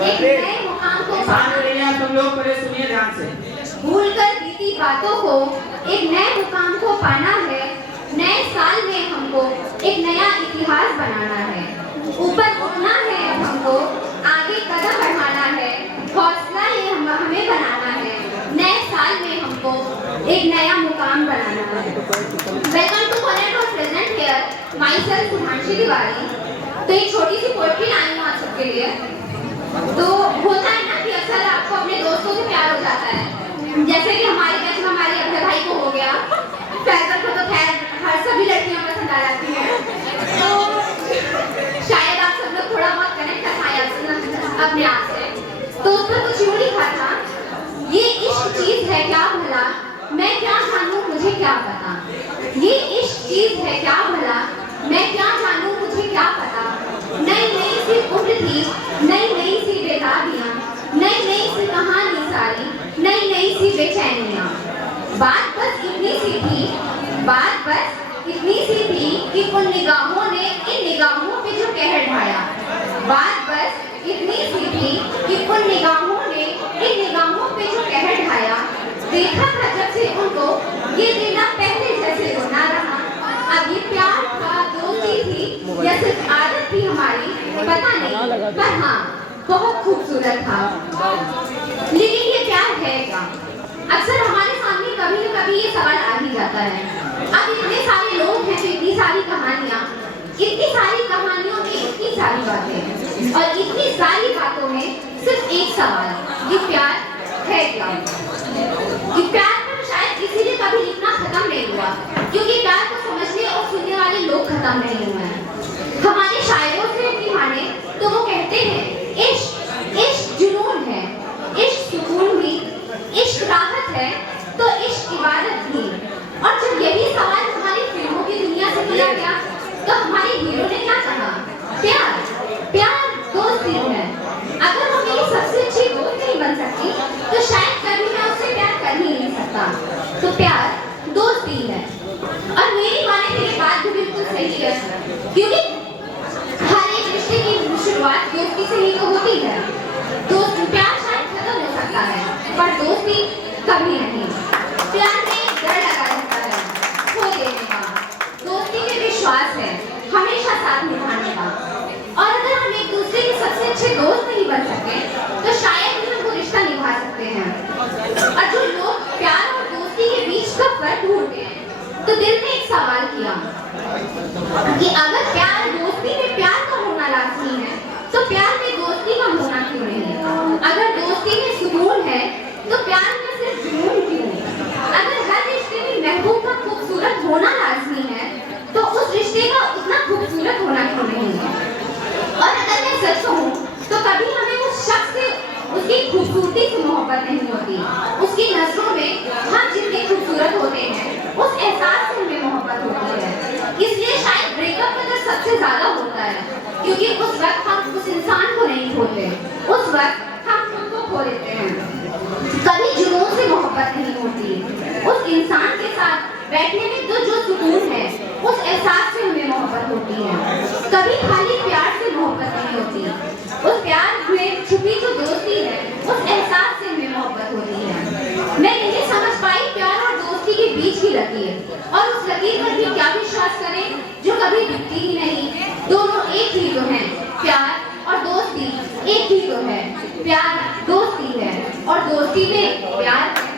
एक नए मुकाम को पाना। तुम लोग पहले सुनिए ध्यान से। भूलकर बीती बातों को एक नए मुकाम को पाना है। नए साल में हमको एक नया इतिहास बनाना है। ऊपर उठना है अब हमको, आगे कदम बढ़ाना है। हौसला ये हमें बनाना है। नए साल में हमको एक नया मुकाम बनाना है। Welcome to college of present here myself Subhanshi Tiwari. तो एक छोटी सी पोएट्री लाई हूँ आप सबके लिए। तो होता है ना कि अक्सर आपको अपने दोस्तों से प्यार हो जाता है, जैसे कि हमारे बैच में हमारे अभय भाई को हो गया। फैजल को तो खैर हर सभी लड़कियां पसंद आ जाती हैं। तो शायद आप सब लोग थोड़ा बहुत कनेक्ट कर पाए अपने आप से। तो उस पर कुछ यूं लिखा था, ये इश्क चीज है क्या भला, मैं क्या जानूं मुझे क्या पता। ये इश्क चीज है क्या भला, मैं क्या जानूं मुझे क्या पता। नई नई सी उम्र थी, नई नई सी बेताबियां, नई नई सी कहानी सारी, नई नई सी बेचैनियां। बात बस इतनी सी थी, बात बस इतनी सी थी कि उन निगाहों ने इन निगाहों पे जो कहर ढाया। बात बस इतनी सी थी कि उन निगाहों ने इन निगाहों पे जो कहर ढाया। देखा था जब से उनको ये देना पहले जैसे वो ना रहा। अब ये प्यार था, दोस्ती थी या सिर्फ आदत थी हमारी, पता नहीं, पर हाँ बहुत खूबसूरत था। लेकिन ये प्यार है क्या? अक्सर हमारे सामने कभी न कभी ये सवाल आ ही जाता है। अब इतने सारे लोग हैं, तो इतनी सारी कहानियाँ, इतनी सारी कहानियों में इतनी सारी बातें, और इतनी सारी बातों में सिर्फ एक सवाल, ये प्यार है क्या? ये प्यार पर शायद इसीलिए कभी लिखना खत्म नहीं हुआ, क्योंकि प्यार को समझने और सुनने वाले लोग खत्म नहीं हुए हैं। हमारे शायरों से भी माने तो वो कहते हैं इश्क इश्क जुनून है, इश्क सुकून भी, इश्क राहत है, तो इश्क इबादत भी। और जब यही सवाल हमारी फिल्मों की दुनिया से किया गया, तो हमारे हीरो ने क्या कहा? प्यार प्यार दोस्ती है। अगर वो मेरी सबसे अच्छी दोस्त नहीं बन सकती, तो शायद कभी मैं उससे प्यार कर ही नहीं सकता। तो प्यार दोस्ती है। और मेरी माने तो ये बात भी बिल्कुल सही है, क्योंकि हर एक रिश्ते की शुरुआत दोस्ती से ही तो होती है। दोस्त प्यार शायद खत्म हो सकता है, पर दोस्ती कभी नहीं। प्यार में डर लगा रहता है खो देने का, दोस्ती में विश्वास है हमेशा साथ निभाने का। और अगर हम एक दूसरे के सबसे अच्छे दोस्त नहीं बन सके, तो शायद ही हम वो रिश्ता निभा सकते हैं। और जो लोग प्यार और दोस्ती के बीच का फर्क ढूंढते हैं, तो दिल ने एक सवाल किया कि अगर प्यार दोस्ती में प्यार का होना लाजमी है, तो प्यार में दोस्ती का होना क्यों नहीं? अगर दोस्ती में सुकून है, तो प्यार में सिर्फ जुनून क्यों? अगर हर रिश्ते में महबूब का खूबसूरत होना लाजमी है, तो उस रिश्ते का उतना खूबसूरत होना क्यों नहीं है? और अगर मैं सच कहूं, तो कभी हमें उस शख्स से उसकी खूबसूरती से मोहब्बत नहीं होती। उसकी नजरों में हम जितने खूबसूरत होते हैं, उस एहसास से हमें मोहब्बत होती है। इसलिए शायद ब्रेकअप का दर्द सबसे ज्यादा होता है, क्योंकि उस वक्त हम उस इंसान को नहीं खोते, उस वक्त हम खुद को खो देते हैं। कभी जुनून से मोहब्बत नहीं होती, उस इंसान के साथ बैठने में तो जो सुकून है, उस एहसास से हमें मोहब्बत होती है। कभी खाली प्यार से मोहब्बत नहीं होती, उस प्यार में छुपी जो दोस्ती है, उस एहसास से हमें मोहब्बत होती है। मैं नहीं समझ पाई प्यार और दोस्ती के बीच की लकीर, और उस लकीर पर भी क्या विश्वास करें जो कभी दिखती ही नहीं। दोनों एक ही तो हैं, प्यार और दोस्ती एक ही तो है। प्यार दोस्ती है, और दोस्ती में प्यार